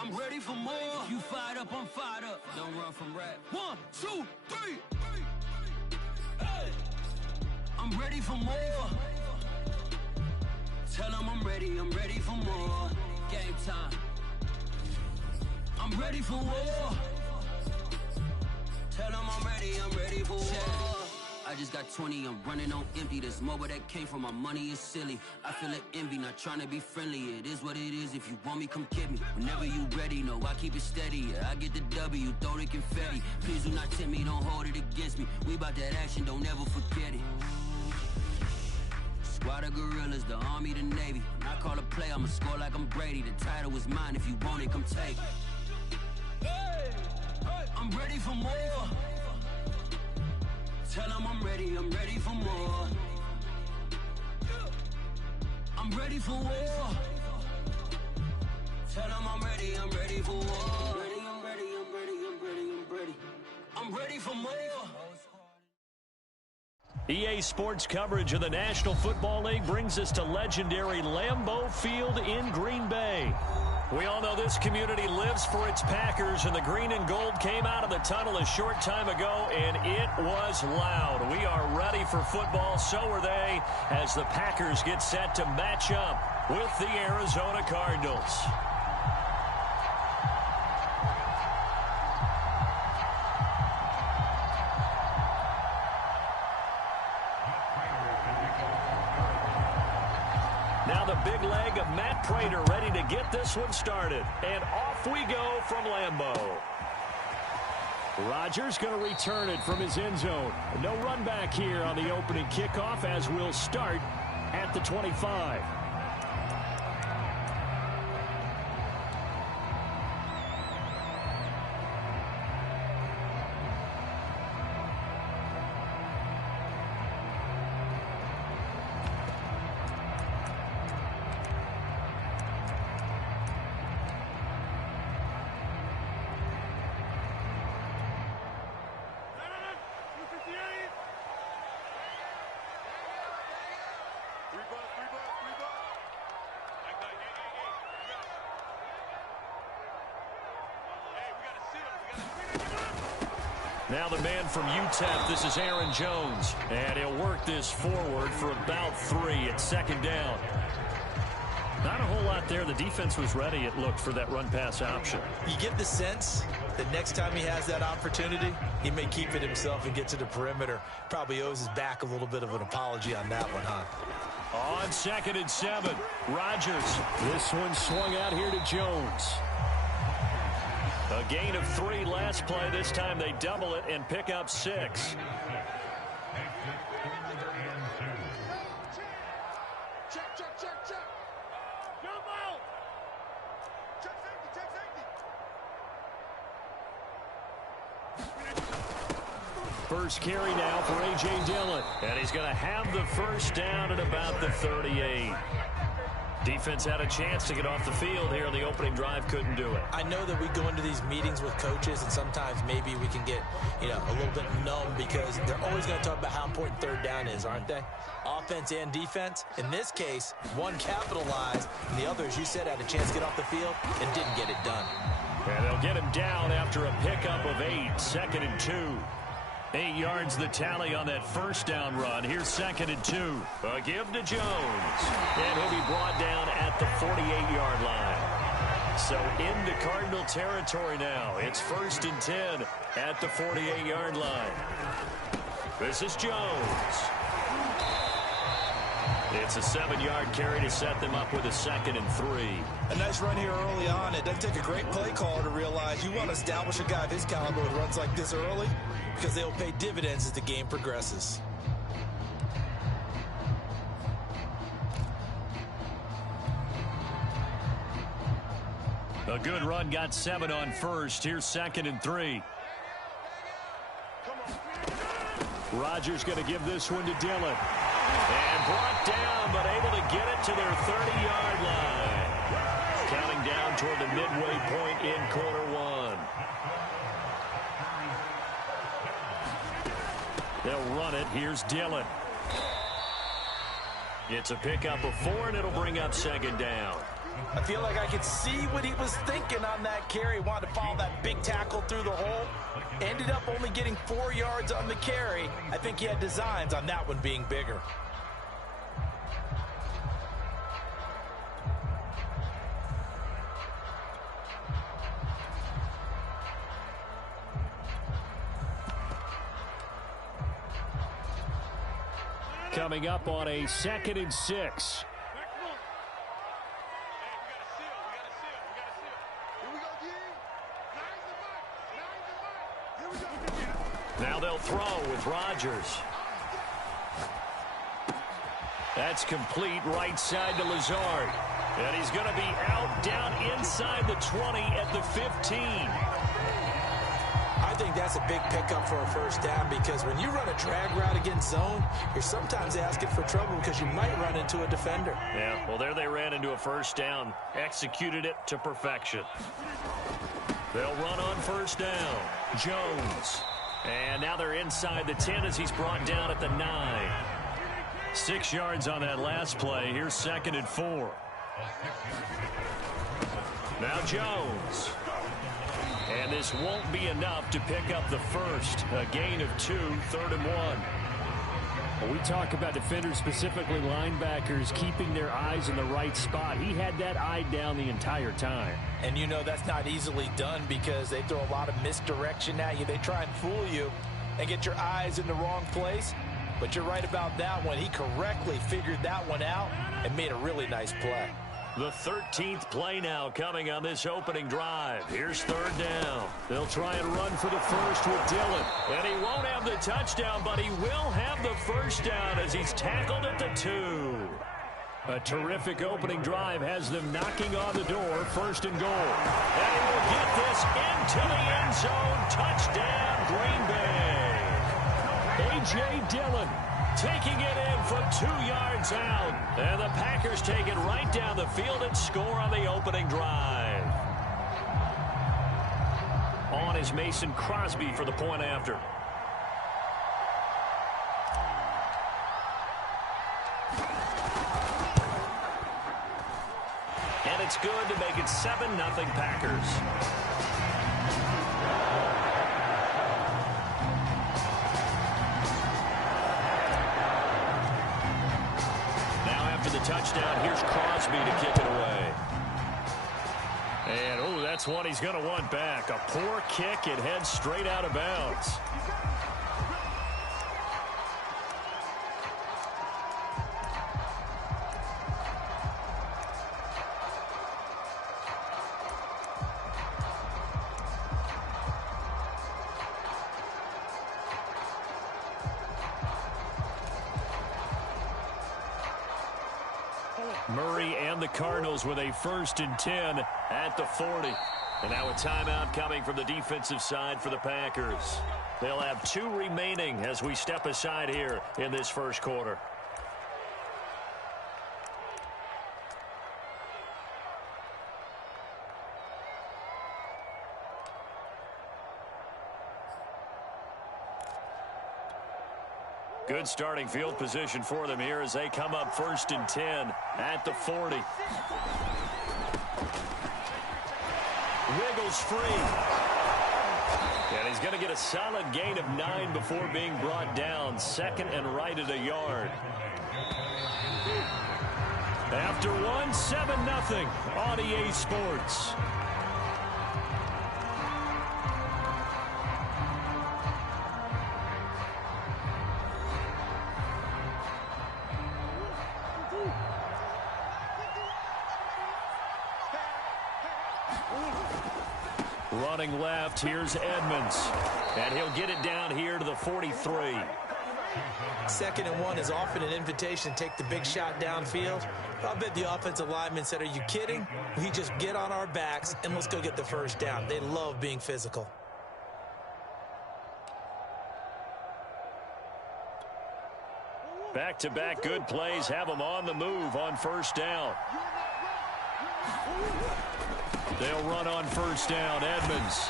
I'm ready for more. You fired up, I'm fired up. Don't run from rap. 1, 2, 3. Hey. I'm ready for more. Tell them I'm ready for more. Game time. I'm ready for war. Tell them I'm ready for war. I just got 20, I'm running on empty. This mobile that came from my money is silly. I feel it envy, not trying to be friendly. It is what it is, if you want me, come get me. Whenever you ready, no, I keep it steady. Yeah, I get the W, throw the confetti. Please do not tempt me, don't hold it against me. We bout that action, don't ever forget it. Squad of gorillas, the army, the navy. When I call a play, I'ma score like I'm Brady. The title is mine, if you want it, come take it. Hey, I'm ready for more. Tell them I'm ready for more. I'm ready for war. Tell them I'm ready for war. I'm ready for more. EA Sports coverage of the National Football League brings us to legendary Lambeau Field in Green Bay. We all know this community lives for its Packers, and the green and gold came out of the tunnel a short time ago, and it was loud. We are ready for football, so are they, as the Packers get set to match up with the Arizona Cardinals. Now the big leg of Matt Prater ready to get this one started. And off we go from Lambeau. Rodgers going to return it from his end zone. No run back here on the opening kickoff, as we'll start at the 25. Now the man from UTEP, this is Aaron Jones. And he'll work this forward for about 3 at second down. Not a whole lot there. The defense was ready, it looked, for that run-pass option. You get the sense that next time he has that opportunity, he may keep it himself and get to the perimeter. Probably owes his back a little bit of an apology on that one, huh? On 2nd and 7, Rodgers. This one swung out here to Jones. A gain of 3 last play. This time they double it and pick up 6. First carry now for A.J. Dillon. And he's going to have the first down at about the 38. Defense had a chance to get off the field here. The opening drive couldn't do it. I know that we go into these meetings with coaches, and sometimes maybe we can get, a little bit numb because they're always going to talk about how important third down is, aren't they? Offense and defense. In this case, one capitalized, and the other, as you said, had a chance to get off the field and didn't get it done. And they'll get him down after a pickup of 8, 2nd and 2. 8 yards the tally on that first down run. Here's 2nd and 2. A give to Jones. And he'll be brought down at the 48-yard line. So into Cardinal territory now. It's 1st and 10 at the 48-yard line. This is Jones. It's a 7-yard carry to set them up with a 2nd and 3. A nice run here early on. It doesn't take a great play caller to realize you want to establish a guy of his caliber with runs like this early, because they'll pay dividends as the game progresses. A good run, got 7 on first. Here's 2nd and 3. Rodgers going to give this one to Dillon. And brought down, but able to get it to their 30-yard line. Counting down toward the midway point in quarter 1. They'll run it. Here's Dillon. It's a pickup of 4, and it'll bring up 2nd down. I feel like I could see what he was thinking on that carry. Wanted to follow that big tackle through the hole. Ended up only getting 4 yards on the carry. I think he had designs on that one being bigger. Coming up on a 2nd and 6. Now they'll throw with Rodgers. That's complete right side to Lazard. And he's going to be out down inside the 20 at the 15. I think that's a big pickup for a first down because when you run a drag route against zone, you're sometimes asking for trouble because you might run into a defender. Yeah, well, there they ran into a first down. Executed it to perfection. They'll run on first down. Jones. And now they're inside the 10 as he's brought down at the 9. 6 yards on that last play. Here's 2nd and 4. Now Jones. And this won't be enough to pick up the first. A gain of 2, 3rd and 1. Well, we talk about defenders, specifically linebackers, keeping their eyes in the right spot. He had that eye down the entire time. And you know that's not easily done because they throw a lot of misdirection at you. They try and fool you and get your eyes in the wrong place. But you're right about that one. He correctly figured that one out and made a really nice play. The 13th play now coming on this opening drive. Here's 3rd down. They'll try and run for the first with Dillon. And he won't have the touchdown, but he will have the first down as he's tackled at the 2. A terrific opening drive has them knocking on the door. 1st and goal. And he will get this into the end zone. Touchdown, Green Bay. A.J. Dillon taking it in from 2 yards out. And the Packers take it right down the field and score on the opening drive. On is Mason Crosby for the point after. And it's good to make it 7-0 Packers. Touchdown. Here's Crosby to kick it away. And, oh, that's one he's going to want back. A poor kick. It heads straight out of bounds. Murray and the Cardinals with a 1st and 10 at the 40. And now a timeout coming from the defensive side for the Packers. They'll have 2 remaining as we step aside here in this first quarter. Good starting field position for them here as they come up 1st and 10 at the 40. Wiggles free. And he's going to get a solid gain of 9 before being brought down. 2nd and right at a yard. After one, 7-0 on EA Sports. Running left, here's Edmonds. And he'll get it down here to the 43. 2nd and 1 is often an invitation to take the big shot downfield. I bet the offensive lineman said, are you kidding? We just get on our backs and let's go get the first down. They love being physical. Back-to-back good plays have them on the move on 1st down. They'll run on 1st down. Edmonds.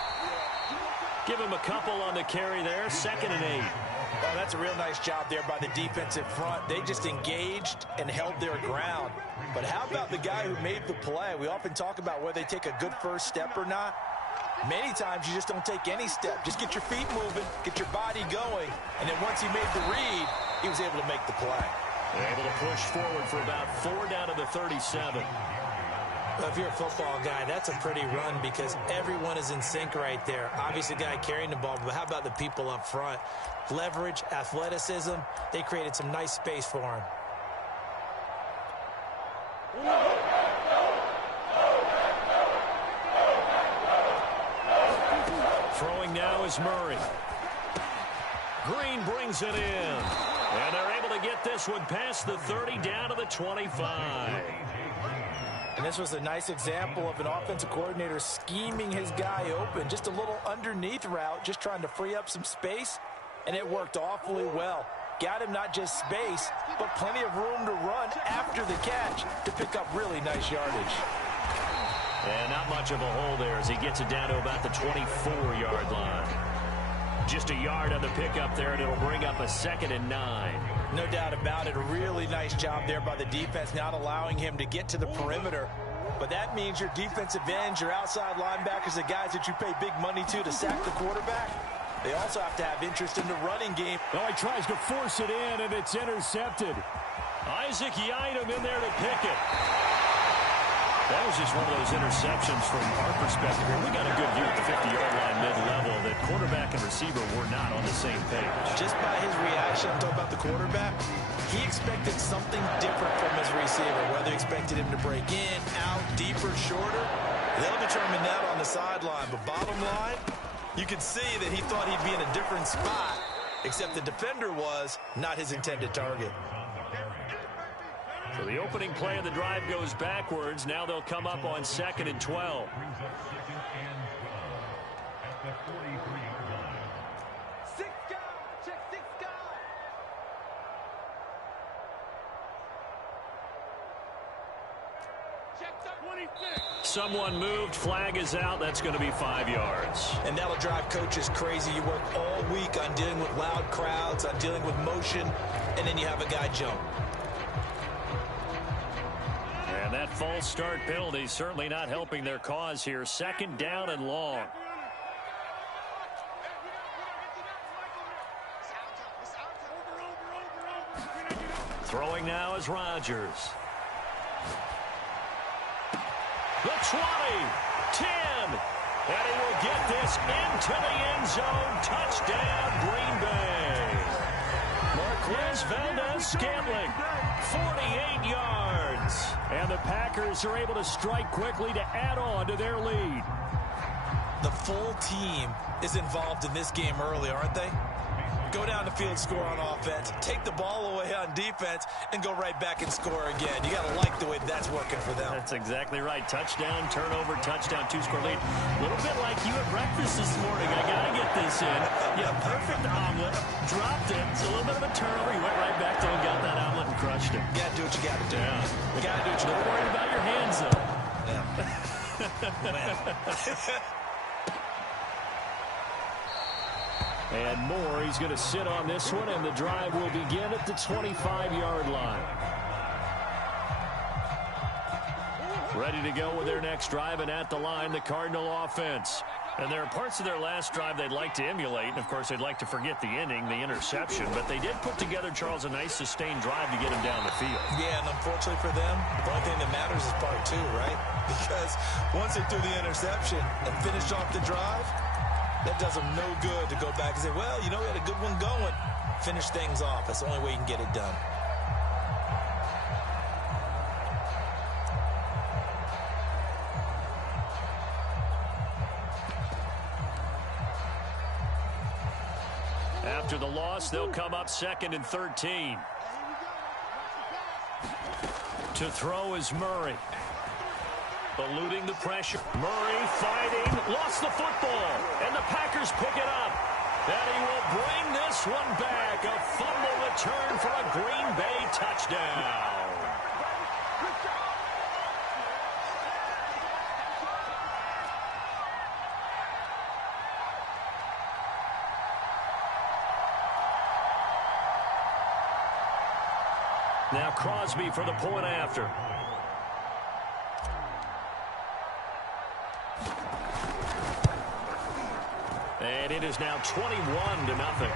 Give him a couple on the carry there. 2nd and 8. Oh, that's a real nice job there by the defensive front. They just engaged and held their ground. But how about the guy who made the play? We often talk about whether they take a good first step or not. Many times you just don't take any step. Just get your feet moving, get your body going, and then once he made the read, he was able to make the play. Able to push forward for about 4 down to the 37. Well, if you're a football guy, that's a pretty run because everyone is in sync right there. Obviously, the guy carrying the ball, but how about the people up front? Leverage, athleticism, they created some nice space for him. Throwing now is Murray. Green brings it in. And they're able to get this one past the 30 down to the 25. And this was a nice example of an offensive coordinator scheming his guy open. Just a little underneath route, just trying to free up some space, and it worked awfully well. Got him not just space, but plenty of room to run after the catch to pick up really nice yardage. And not much of a hole there as he gets it down to about the 24-yard line. Just a yard on the pickup there, and it'll bring up a 2nd and 9. No doubt about it. A really nice job there by the defense, not allowing him to get to the perimeter. But that means your defensive ends, your outside linebackers, the guys that you pay big money to sack the quarterback, they also have to have interest in the running game. Oh, he tries to force it in, and it's intercepted. Isaac Yiadom in there to pick it. That was just one of those interceptions from our perspective here. We got a good view at the 50-yard line mid-level that quarterback and receiver were not on the same page. Just by his reaction, I'm talking about the quarterback, he expected something different from his receiver, whether he expected him to break in, out, deeper, shorter. They'll determine that on the sideline. But bottom line, you can see that he thought he'd be in a different spot, except the defender was not his intended target. So the opening play of the drive goes backwards. Now they'll come up on 2nd and 12. Someone moved. Flag is out. That's going to be 5 yards. And that'll drive coaches crazy. You work all week on dealing with loud crowds, on dealing with motion, and then you have a guy jump. And that false start penalty certainly not helping their cause here. 2nd down and long. Throwing now is Rodgers. The 20, 10, and he will get this into the end zone. Touchdown, Green Bay. Marquez Valdez-Scantling, 48 yards. And the Packers are able to strike quickly to add on to their lead. The full team is involved in this game early, aren't they? Go down the field, score on offense, take the ball away on defense, and go right back and score again. You got to like the way that's working for them. That's exactly right. Touchdown, turnover, touchdown, 2-score lead. A little bit like you at breakfast this morning. I got to get this in. Yeah, perfect omelet. Dropped it. It's a little bit of a turnover. You went right back there and got that omelet and crushed it. You got to do what you got to do. Yeah. You got to do what you got to do. Don't worry about your hands, though. Yeah. And Moore, he's going to sit on this one, and the drive will begin at the 25-yard line. Ready to go with their next drive, and at the line, the Cardinal offense. And there are parts of their last drive they'd like to emulate, and, of course, they'd like to forget the inning, the interception. But they did put together, Charles, a nice sustained drive to get him down the field. Yeah, and unfortunately for them, the only thing that matters is part 2, right? Because once they threw the interception and finished off the drive, that does them no good to go back and say, well, you know, we had a good one going. Finish things off. That's the only way you can get it done. After the loss, they'll come up 2nd and 13. To throw is Murray. Eluding the pressure. Murray fighting. Lost the football. And the Packers pick it up. And he will bring this one back. A fumble return for a Green Bay touchdown. Now Crosby for the point after. And it is now 21-0.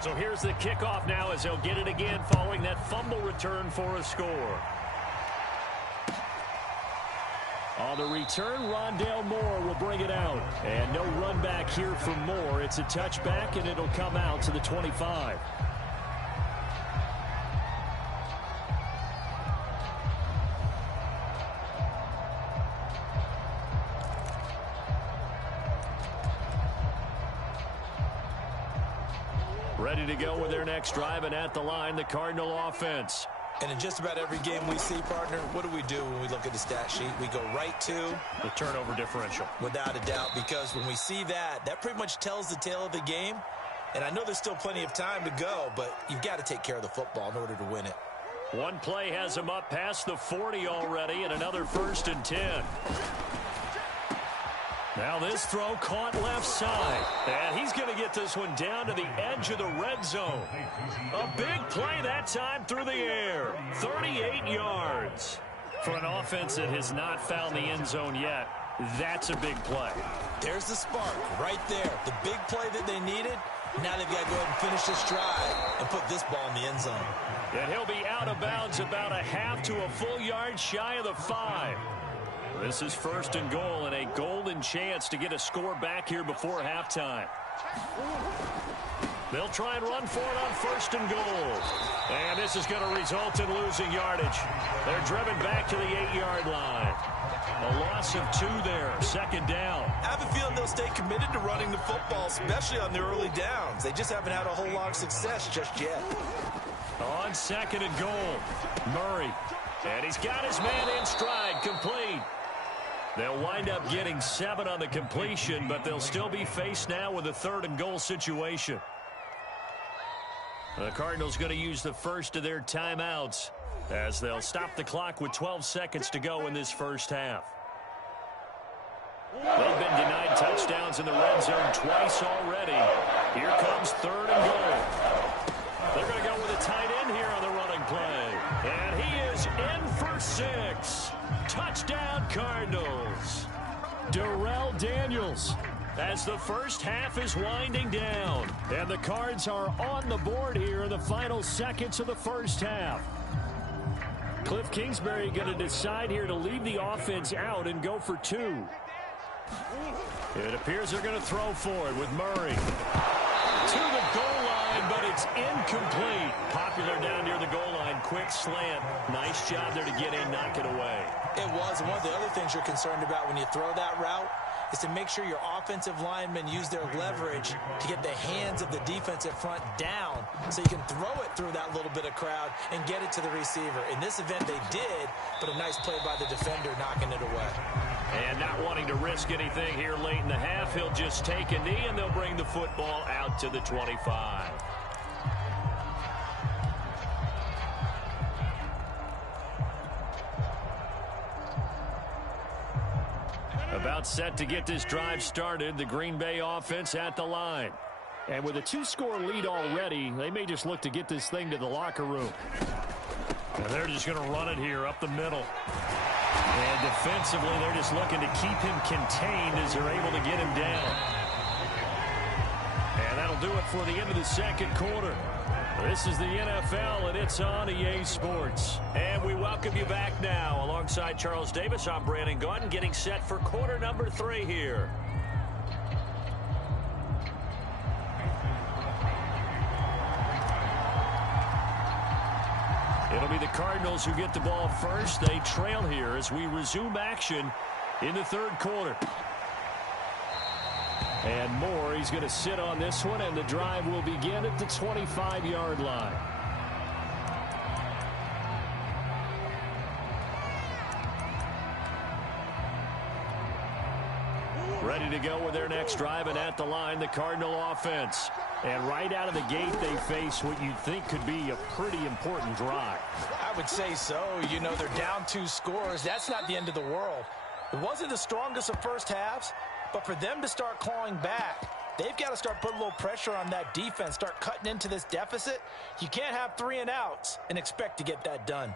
So here's the kickoff now as they'll get it again following that fumble return for a score. On the return, Rondale Moore will bring it out. And no run back here for Moore. It's a touchback, and it'll come out to the 25. Ready to go with their next drive, and at the line, the Cardinal offense. And in just about every game we see, partner, what do we do when we look at the stat sheet? We go right to the turnover differential. Without a doubt, because when we see that, that pretty much tells the tale of the game. And I know there's still plenty of time to go, but you've got to take care of the football in order to win it. One play has him up past the 40 already, and another 1st and 10. Now this throw caught left side. And he's going to get this one down to the edge of the red zone. A big play that time through the air. 38 yards. For an offense that has not found the end zone yet, that's a big play. There's the spark right there. The big play that they needed. Now they've got to go ahead and finish this drive and put this ball in the end zone. And he'll be out of bounds about a half to a full yard shy of the 5. This is 1st and goal and a golden chance to get a score back here before halftime. They'll try and run for it on 1st and goal. And this is going to result in losing yardage. They're driven back to the 8-yard line. A loss of 2 there, 2nd down. I have a feeling they'll stay committed to running the football, especially on the early downs. They just haven't had a whole lot of success just yet. On 2nd and goal, Murray. And he's got his man in stride, complete. They'll wind up getting 7 on the completion, but they'll still be faced now with a 3rd and goal situation. The Cardinals going to use the first of their timeouts as they'll stop the clock with 12 seconds to go in this first half. They've been denied touchdowns in the red zone twice already. Here comes 3rd and goal. They're going to go with a tight end here on the running play. And he is in for 6. Touchdown, Cardinals. Darrell Daniels as the first half is winding down. And the Cards are on the board here in the final seconds of the first half. Cliff Kingsbury going to decide here to leave the offense out and go for 2. It appears they're going to throw for it with Murray. To the goal line, but it's incomplete. Popular down near the goal line. Quick slant. Nice job there to get in, knock it away. It was. And one of the other things you're concerned about when you throw that route is to make sure your offensive linemen use their leverage to get the hands of the defensive front down so you can throw it through that little bit of crowd and get it to the receiver. In this event, they did, but a nice play by the defender knocking it away. And not wanting to risk anything here late in the half, he'll just take a knee, and they'll bring the football out to the 25. About set to get this drive started, the Green Bay offense at the line. And with a 2-score lead already, they may just look to get this thing to the locker room. And they're just going to run it here up the middle. And defensively, they're just looking to keep him contained as they're able to get him down. And that'll do it for the end of the second quarter. This is the NFL, and it's on EA Sports. And we welcome you back now. Alongside Charles Davis, I'm Brandon Gaudin, getting set for quarter number 3 here. It'll be the Cardinals who get the ball first. They trail here as we resume action in the 3rd quarter. And Moore, he's going to sit on this one, and the drive will begin at the 25-yard line. Ready to go with their next drive, and at the line, the Cardinal offense. And right out of the gate, they face what you'd think could be a pretty important drive. I would say so. You know, they're down 2 scores. That's not the end of the world. It wasn't the strongest of first halves, but for them to start clawing back, they've got to start putting a little pressure on that defense, start cutting into this deficit. You can't have 3 and outs and expect to get that done.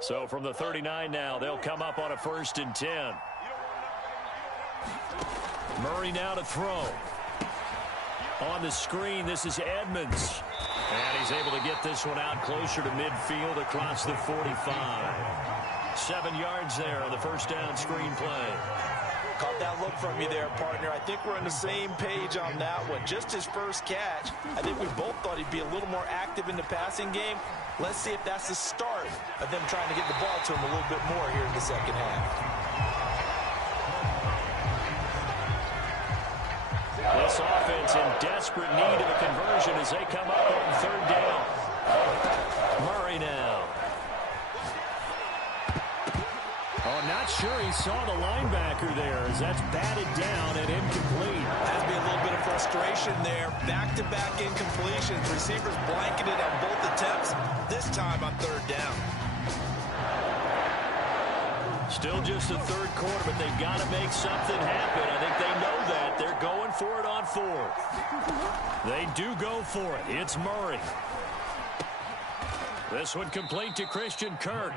So from the 39 now, they'll come up on a 1st and 10. Murray now to throw. On the screen, this is Edmonds. And he's able to get this one out closer to midfield across the 45. 7 yards there on the first down screen play. Caught that look from you there, partner. I think we're on the same page on that one. Just his first catch. I think we both thought he'd be a little more active in the passing game. Let's see if that's the start of them trying to get the ball to him a little bit more here in the second half. This offense in desperate need of a conversion as they come up on 3rd down. Murray now. Oh, not sure he saw the linebacker there as that's batted down and incomplete. Has to be a little bit of frustration there. Back-to-back incompletions. Receivers blanketed on both attempts, this time on 3rd down. Still just the 3rd quarter, but they've got to make something happen. I think they know that. They're going for it on 4th. They do go for it. It's Murray. This one complete to Christian Kirk.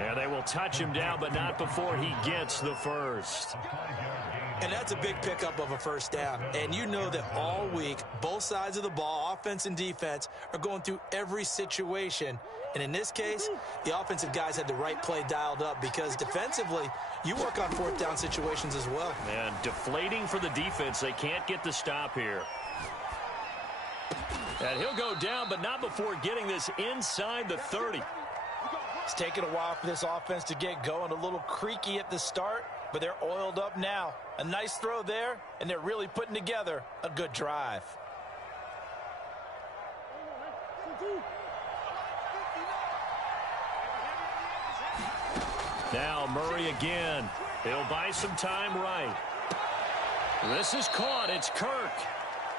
And they will touch him down, but not before he gets the first. And that's a big pickup of a first down. And you know that all week, both sides of the ball, offense and defense, are going through every situation. And in this case, the offensive guys had the right play dialed up because defensively, you work on 4th down situations as well. And deflating for the defense. They can't get the stop here. And he'll go down, but not before getting this inside the 30. It's taken a while for this offense to get going. A little creaky at the start, but they're oiled up now. A nice throw there, and they're really putting together a good drive. Now Murray again. He'll buy some time right. This is caught. It's Kirk.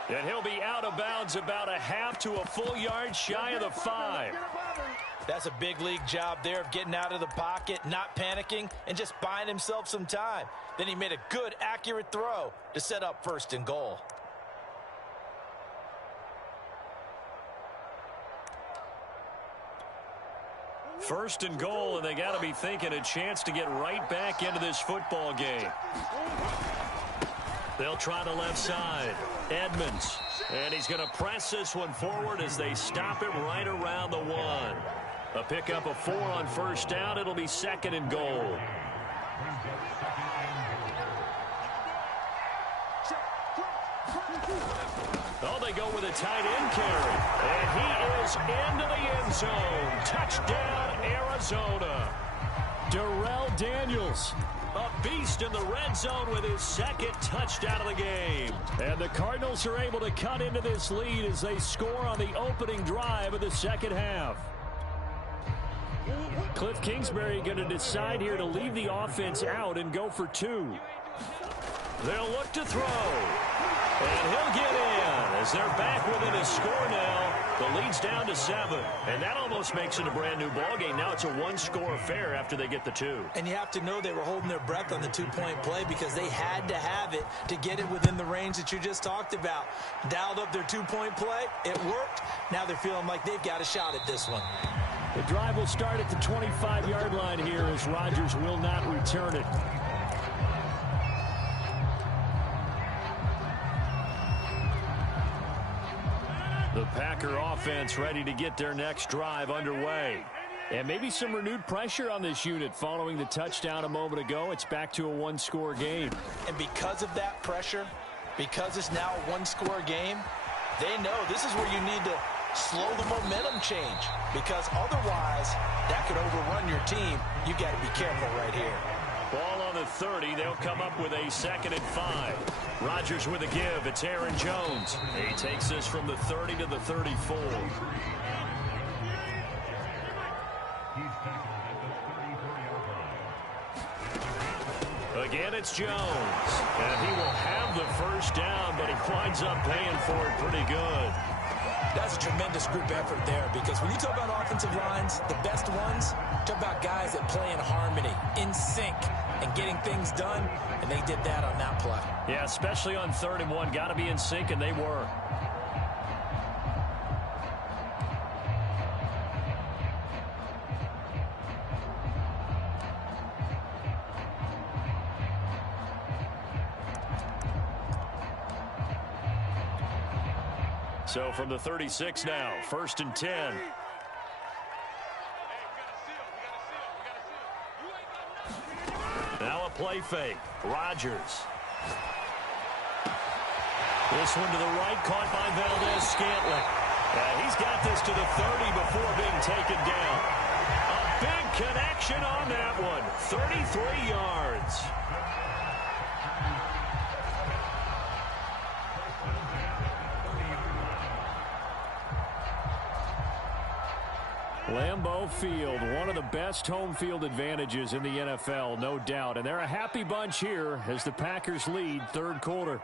And he'll be out of bounds about a half to a full yard shy of the 5. That's a big league job there of getting out of the pocket, not panicking, and just buying himself some time. Then he made a good, accurate throw to set up 1st and goal. First and goal, and they got to be thinking a chance to get right back into this football game. They'll try the left side. Edmonds. And he's going to press this one forward as they stop him right around the 1. A pickup of 4 on 1st down. It'll be 2nd and goal. Oh, they go with a tight end carry. And he is into the end zone. Touchdown, Arizona. Darrell Daniels. A beast in the red zone with his 2nd touchdown of the game. And the Cardinals are able to cut into this lead as they score on the opening drive of the 2nd half. Cliff Kingsbury going to decide here to leave the offense out and go for 2. They'll look to throw. And he'll get in as they're back within a score now. The lead's down to 7. And that almost makes it a brand new ball game. Now it's a 1-score affair after they get the 2. And you have to know they were holding their breath on the 2-point play because they had to have it to get it within the range that you just talked about. Dialed up their 2-point play. It worked. Now they're feeling like they've got a shot at this one. The drive will start at the 25-yard line here as Rodgers will not return it. The Packer offense ready to get their next drive underway. And maybe some renewed pressure on this unit following the touchdown a moment ago. It's back to a 1-score game. And because of that pressure, because it's now a 1-score game, they know this is where you need to slow the momentum change because otherwise that could overrun your team. You got to be careful right here. Ball on the 30. They'll come up with a 2nd and 5. Rodgers with a give. It's Aaron Jones. He takes this from the 30 to the 34. Again, it's Jones. And he will have the first down, but he winds up paying for it pretty good. That's a tremendous group effort there, because when you talk about offensive lines, the best ones, talk about guys that play in harmony, in sync, and getting things done, and they did that on that play. Yeah, especially on 3rd and 1. Got to be in sync, and they were. So from the 36 now, 1st and 10. Now a play fake. Rodgers. This one to the right, caught by Valdez-Scantling. He's got this to the 30 before being taken down. A big connection on that one. 33 yards. Lambeau Field, one of the best home field advantages in the NFL, no doubt. And they're a happy bunch here as the Packers lead 3rd quarter.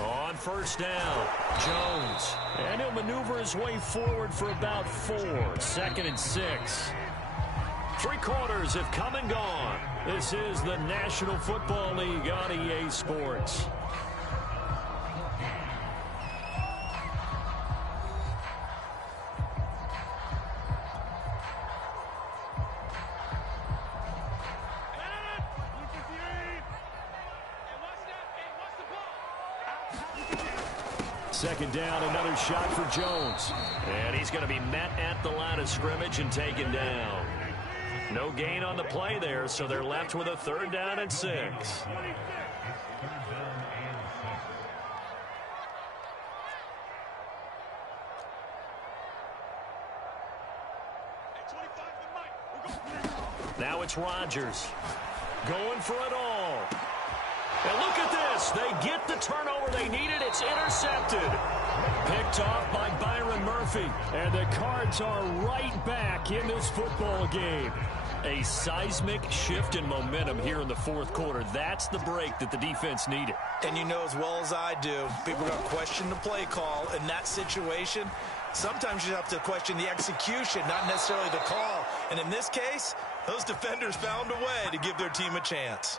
On 1st down, Jones. And he'll maneuver his way forward for about 4. 2nd and 6. 3 quarters have come and gone. This is the National Football League on EA Sports. Second down, another shot for Jones. And he's going to be met at the line of scrimmage and taken down. No gain on the play there, so they're left with a 3rd down and 6. Now it's Rodgers going for it all. And look at this. They get the turnover they needed. It's intercepted. Picked off by Byron Murphy. And the Cards are right back in this football game. A seismic shift in momentum here in the 4th quarter. That's the break that the defense needed. And you know as well as I do, people are going to question the play call in that situation. Sometimes you have to question the execution, not necessarily the call. And in this case, those defenders found a way to give their team a chance.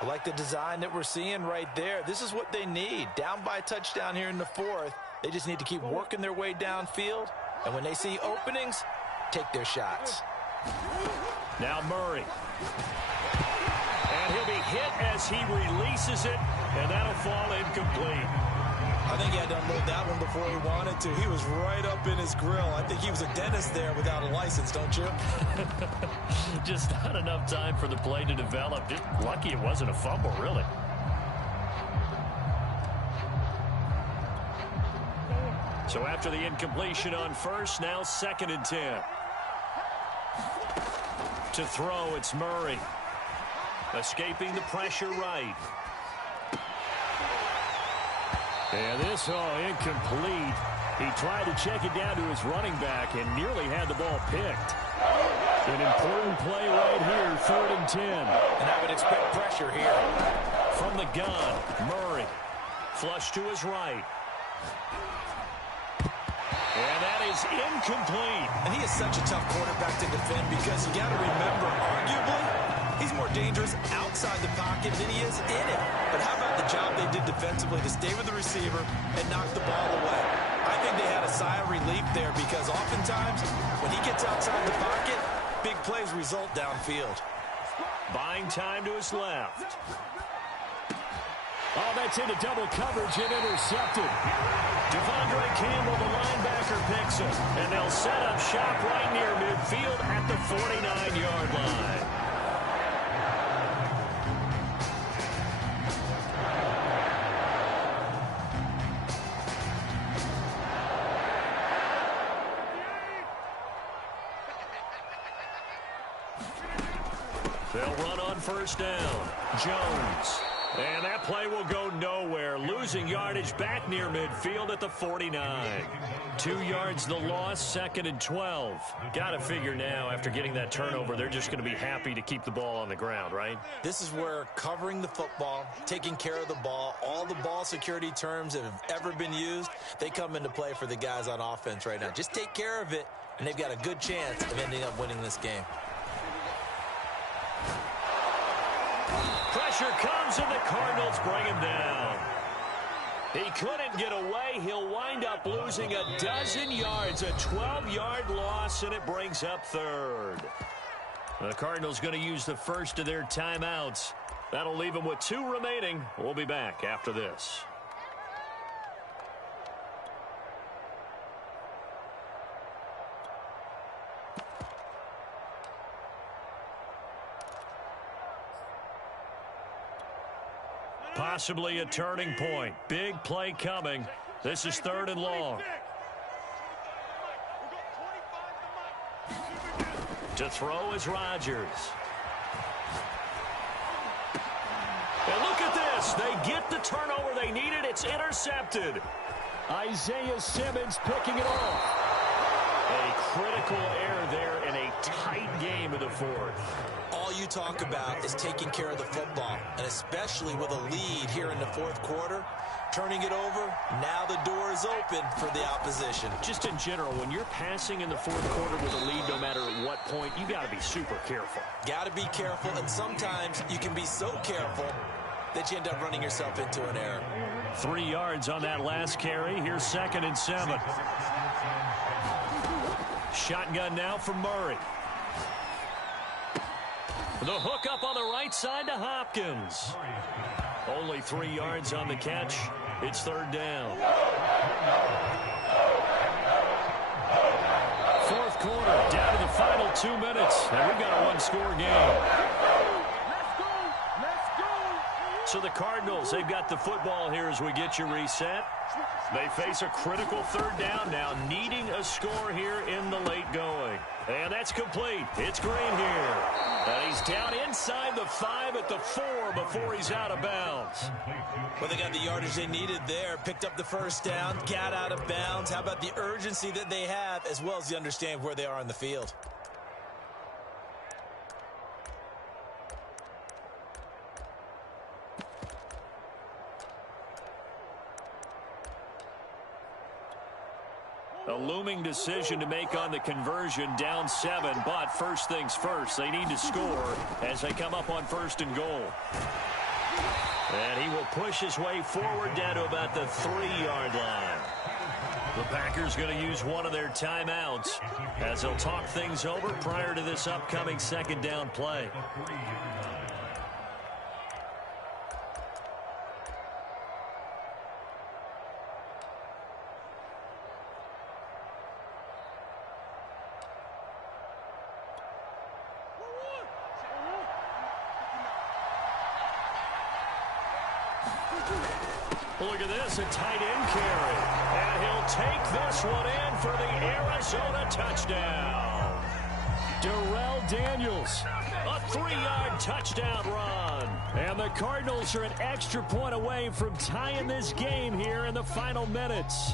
I like the design that we're seeing right there. This is what they need. Down by a touchdown here in the 4th. They just need to keep working their way downfield. And when they see openings, take their shots. Now Murray. And he'll be hit as he releases it, and that'll fall incomplete. I think he had to unload that one before he wanted to. He was right up in his grill. I think he was a dentist there without a license, don't you? Just not enough time for the play to develop. Just lucky it wasn't a fumble, really. So after the incompletion on 1st, now 2nd and 10. To throw, it's Murray. Escaping the pressure right. And this, incomplete. He tried to check it down to his running back and nearly had the ball picked. An important play right here, 3rd and 10. And I would expect pressure here. From the gun, Murray. Flush to his right. And that is incomplete. And he is such a tough quarterback to defend because you got to remember, arguably, he's more dangerous outside the pocket than he is in it. But how about the job they did defensively to stay with the receiver and knock the ball away? I think they had a sigh of relief there because oftentimes when he gets outside the pocket, big plays result downfield. Buying time to his left. Oh, that's into double coverage and intercepted. Devondre Campbell, the linebacker, picks him. And they'll set up shop right near midfield at the 49-yard line. They'll run on 1st down. Jones. And that play will go nowhere. Losing yardage back near midfield at the 49. 2 yards the loss, 2nd and 12. Got to figure now, after getting that turnover, they're just going to be happy to keep the ball on the ground, right? This is where covering the football, taking care of the ball, all the ball security terms that have ever been used, they come into play for the guys on offense right now. Just take care of it, and they've got a good chance of ending up winning this game. Pressure comes, and the Cardinals bring him down. He couldn't get away. He'll wind up losing a dozen yards, a 12-yard loss, and it brings up 3rd. The Cardinals going to use the first of their timeouts. That'll leave them with 2 remaining. We'll be back after this. Possibly a turning point. Big play coming. This is 3rd and long. To throw is Rodgers. And look at this. They get the turnover they needed. It's intercepted. Isaiah Simmons picking it off. A critical error there in a tight game in the 4th. All you talk about is taking care of the football, and especially with a lead here in the 4th quarter, turning it over, now the door is open for the opposition. Just in general, when you're passing in the 4th quarter with a lead, no matter at what point, you got to be super careful. Got to be careful, and sometimes you can be so careful that you end up running yourself into an error. 3 yards on that last carry. Here's 2nd and 7. Shotgun now for Murray. The hook up on the right side to Hopkins. Only 3 yards on the catch. It's 3rd down. 4th quarter, down to the final 2 minutes. And we've got a one-score game. So the Cardinals, they've got the football here as we get you reset. They face a critical 3rd down now, needing a score here in the late going. And that's complete. It's Green here. And he's down inside the 5 at the 4 before he's out of bounds. Well, they got the yardage they needed there, picked up the 1st down, got out of bounds. How about the urgency that they have, as well as you understand where they are on the field? A looming decision to make on the conversion, down 7, but first things first, they need to score as they come up on 1st and goal. And he will push his way forward down to about the 3-yard line. The Packers going to use one of their timeouts as they'll talk things over prior to this upcoming 2nd down play. Look at this, a tight end carry. And he'll take this one in for the Arizona touchdown. Darrell Daniels. A 3-yard touchdown run. And the Cardinals are an extra point away from tying this game here in the final minutes.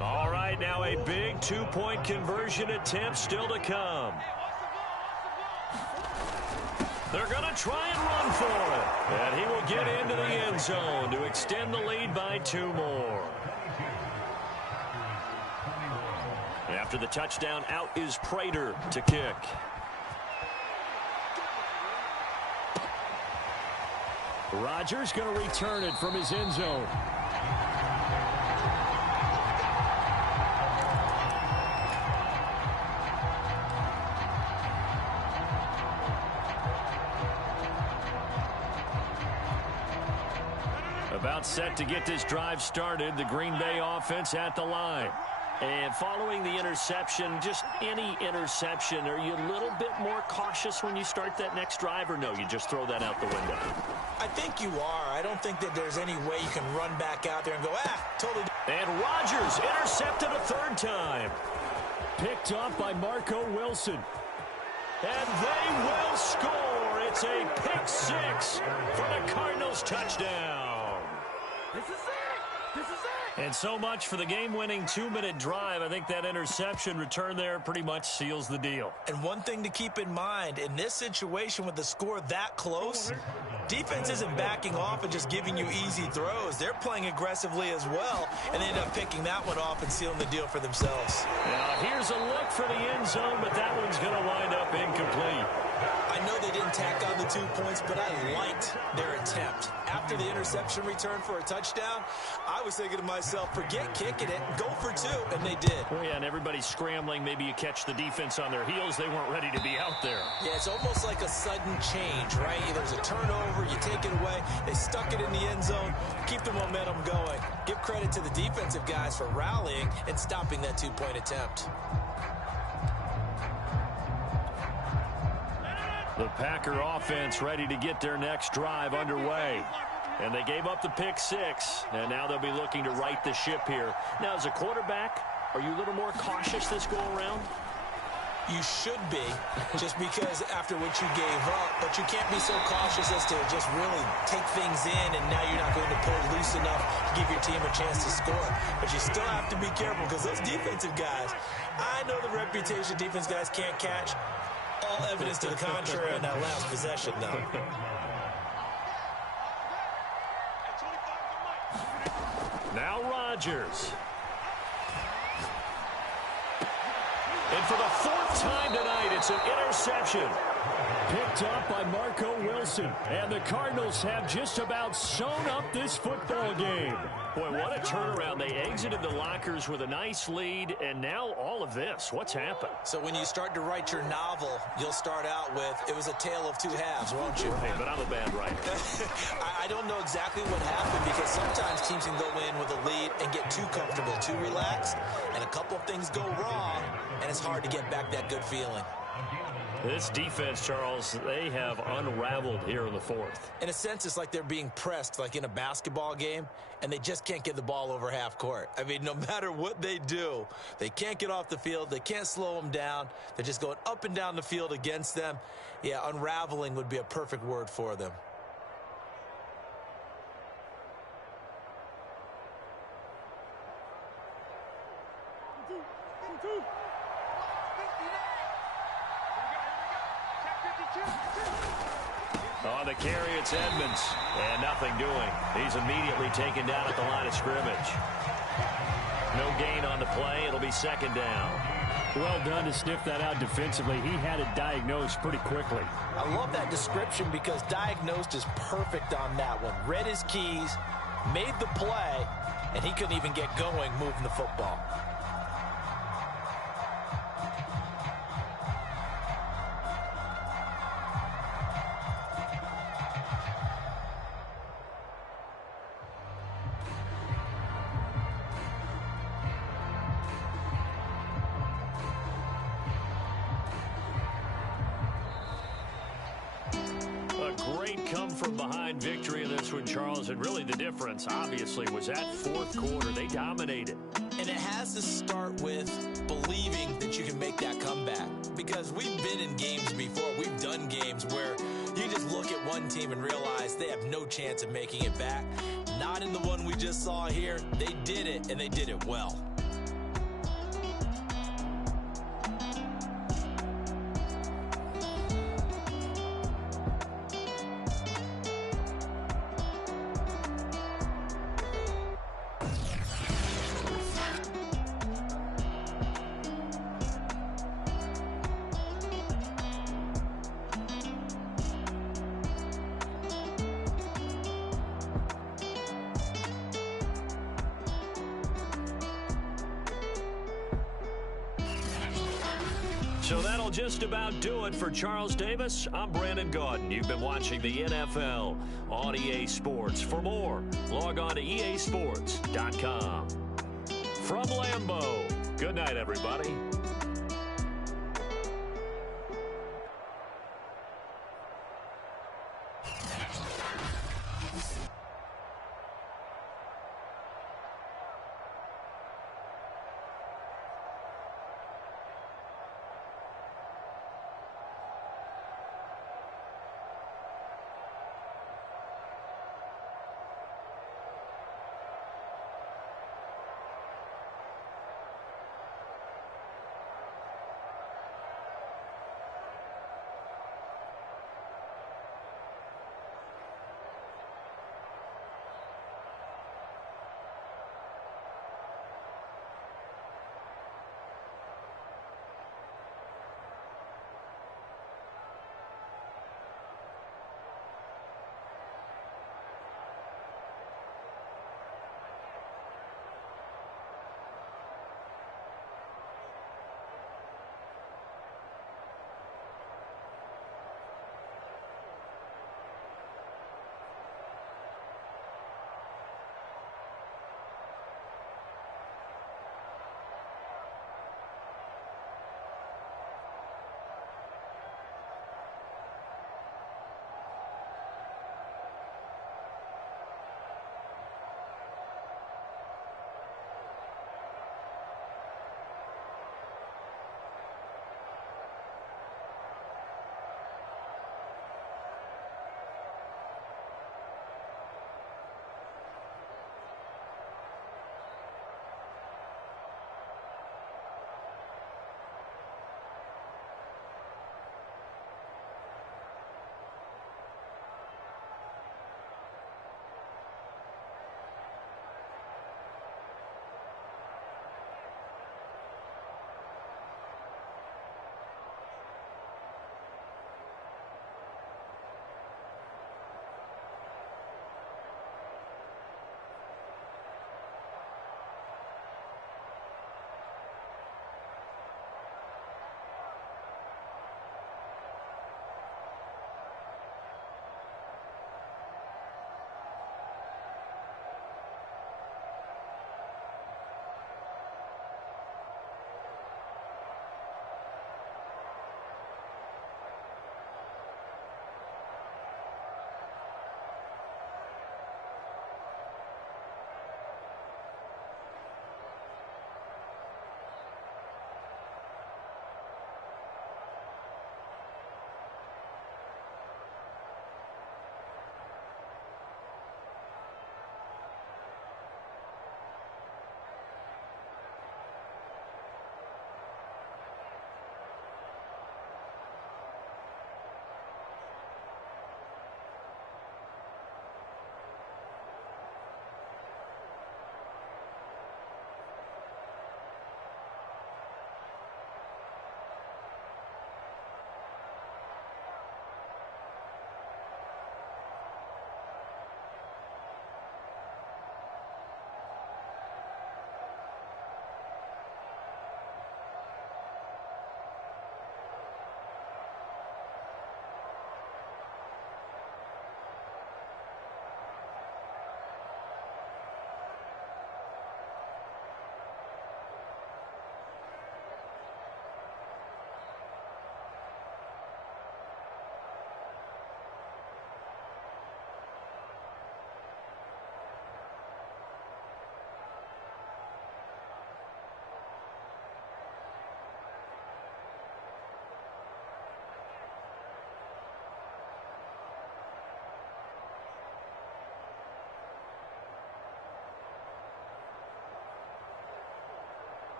All right, now a big 2-point conversion attempt still to come. They're going to try and run for it. And he will get into the end zone to extend the lead by 2 more. After the touchdown, out is Prater to kick. Rodgers going to return it from his end zone. About set to get this drive started, the Green Bay offense at the line. And following the interception, just any interception, are you a little bit more cautious when you start that next drive, or no, you just throw that out the window? I think you are. I don't think that there's any way you can run back out there and go, totally. And Rodgers intercepted a 3rd time. Picked off by Marco Wilson. And they will score. It's a pick six for the Cardinals touchdown. This is it. This is it. And so much for the game-winning 2-minute drive. I think that interception return there pretty much seals the deal. And one thing to keep in mind, in this situation with the score that close, defense isn't backing off and just giving you easy throws. They're playing aggressively as well, and they end up picking that one off and sealing the deal for themselves. Now, here's a look for the end zone, but that one's going to wind up incomplete. I know they didn't tack on the 2 points, but I liked their attempt. After the interception return for a touchdown, I was thinking to myself, forget kicking it, go for 2, and they did. Oh, yeah, and everybody's scrambling. Maybe you catch the defense on their heels. They weren't ready to be out there. Yeah, it's almost like a sudden change, right? There's a turnover, you take it away, they stuck it in the end zone, keep the momentum going. Give credit to the defensive guys for rallying and stopping that 2-point attempt. The Packer offense ready to get their next drive underway. And they gave up the pick six, and now they'll be looking to right the ship here. Now, as a quarterback, are you a little more cautious this go-around? You should be, just because after what you gave up, but you can't be so cautious as to just really take things in, and now you're not going to pull loose enough to give your team a chance to score. But you still have to be careful, because those defensive guys, I know the reputation defense guys can't catch. All evidence to the contrary on that last possession, though. Now Rodgers. And for the 4th time tonight, it's an interception. Picked up by Marco Wilson. And the Cardinals have just about sewn up this football game. Boy, what a turnaround. They exited the lockers with a nice lead, and now all of this. What's happened? So when you start to write your novel, you'll start out with, it was a tale of 2 halves, won't you? Hey, but I'm a bad writer. I don't know exactly what happened, because sometimes teams can go in with a lead and get too comfortable, too relaxed, and a couple of things go wrong, and it's hard to get back that good feeling. This defense, Charles, they have unraveled here in the 4th. In a sense, it's like they're being pressed, like in a basketball game, and they just can't get the ball over half court. I mean, no matter what they do, they can't get off the field. They can't slow them down. They're just going up and down the field against them. Yeah, unraveling would be a perfect word for them. On the carry, it's Edmonds. And nothing doing. He's immediately taken down at the line of scrimmage. No gain on the play. It'll be 2nd down. Well done to sniff that out defensively. He had it diagnosed pretty quickly. I love that description, because diagnosed is perfect on that one. Read his keys, made the play, and he couldn't even get going moving the football. Come-from-behind victory in this one, Charles, and really the difference, obviously, was that 4th quarter. They dominated. And it has to start with believing that you can make that comeback, because we've been in games before. We've done games where you just look at one team and realize they have no chance of making it back. Not in the one we just saw here. They did it, and they did it well. So that'll just about do it for Charles Davis. I'm Brandon Gaudin. You've been watching the NFL on EA Sports. For more, log on to easports.com. From Lambeau, good night, everybody.